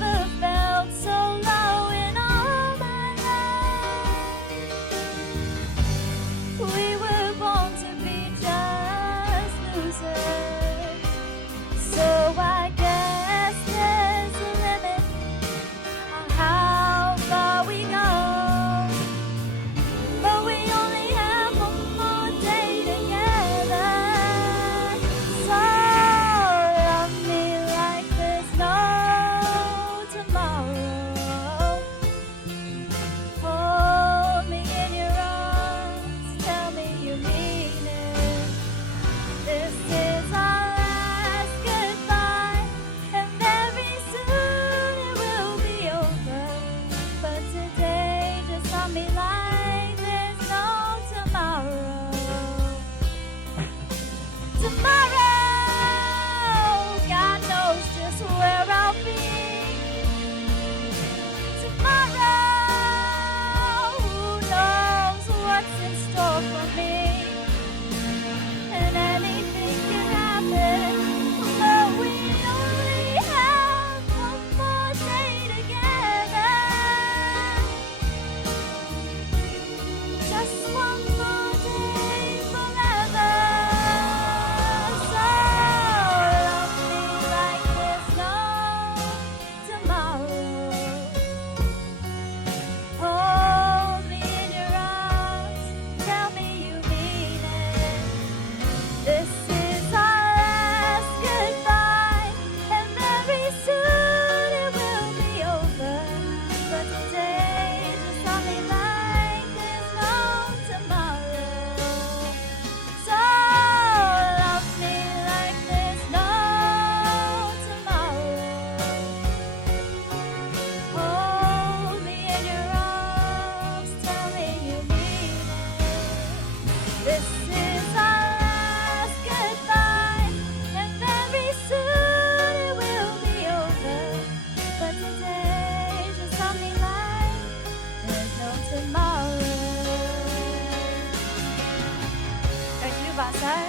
never felt so low in all my life. We were born to be just losers, so I guess there's a limit on how far we go. But we only have one more day together, so love me like there's no tomorrow. Hold me in your arms, tell me you mean it. This is our last goodbye, and very soon it will be over. But today just love me like there's no tomorrow. Tomorrow, God knows just where I'll be. Tomorrow, who knows what's in store for me? And anything can happen, but we only have one more day together. Just one more day forever. So love me like there's no tomorrow. Hold me in your arms, tell me you mean it. This is our last goodbye, and very soon it will be over. But today just love me like there's no tomorrow. So love me like there's no tomorrow. Hold me in your arms, tell me you mean it. This is our last goodbye, and very soon it will be over. But today just love me like there's no tomorrow. Thank you, Pastor.